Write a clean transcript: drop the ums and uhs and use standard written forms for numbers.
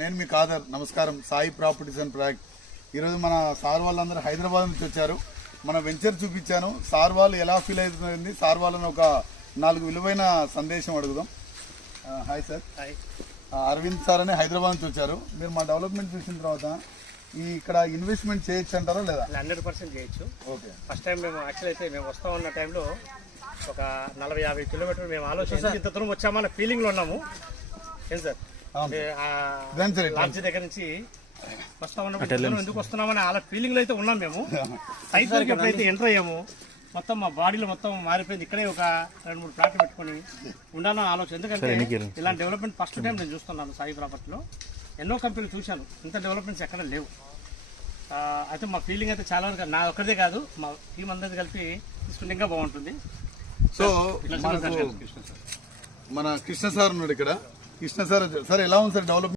నేను మీ కాదర్. నమస్కారం. Sai properties and project. ఈరోజు మన సార్ వాళ్ళందరూ హైదరాబాద్ నుంచి వచ్చారు. మన వెంచర్ చూపించాను. సార్ వాళ్ళు ఎలా ఫీల్ అవుతుంది, సార్ వాళ్ళని ఒక 4 విలువైన సందేశం అడుగుదాం. Hi sir. Hi. Aravind sir అని హైదరాబాద్ నుంచి వచ్చారు. మీరు మా డెవలప్మెంట్ చూసిన తర్వాత ఇక్కడ ఇన్వెస్ట్మెంట్ చేయొచ్చు అంటారా లేదా? 100% చేయొచ్చు. ఓకే. ఫస్ట్ టైం మేము యాక్చువల్ అయితే మేము వస్తా ఉన్న టైంలో ఒక 40-50 కిలోమీటర్లు మేము ఆలోచించి ఇంత దూరం వచ్చామన్న ఫీలింగ్లో ఉన్నాము. ఏం సార్ లాంచ్ దగ్గర నుంచి వస్తా ఉన్నప్పుడు ఎందుకు వస్తున్నామని అలా ఫీలింగ్లో అయితే ఉన్నాం మేము. సైట్ ఎప్పుడైతే ఎంటర్ అయ్యాము మొత్తం మా బాడీలో మొత్తం మారిపోయింది. ఇక్కడే ఒక 2-3 ప్లాట్లు పెట్టుకుని ఉండాలని ఆలోచన. ఎందుకంటే ఇలాంటి డెవలప్మెంట్ ఫస్ట్ టైం నేను చూస్తున్నాను సాయి ప్రాపర్టీలో. ఎన్నో కంపెనీలు చూశాను, ఇంత డెవలప్మెంట్స్ ఎక్కడ లేవు. అయితే మా ఫీలింగ్ అయితే చాలా వరకు నా ఒక్కరిదే కాదు, మా టీం అందరిది కలిపి తీసుకుంటే ఇంకా బాగుంటుంది. సో మన కృష్ణ సార్ ఉన్నాడు ఇక్కడ. కృష్ణ సార్ ఎలా ఉంది సార్ డెవలప్మెంట్?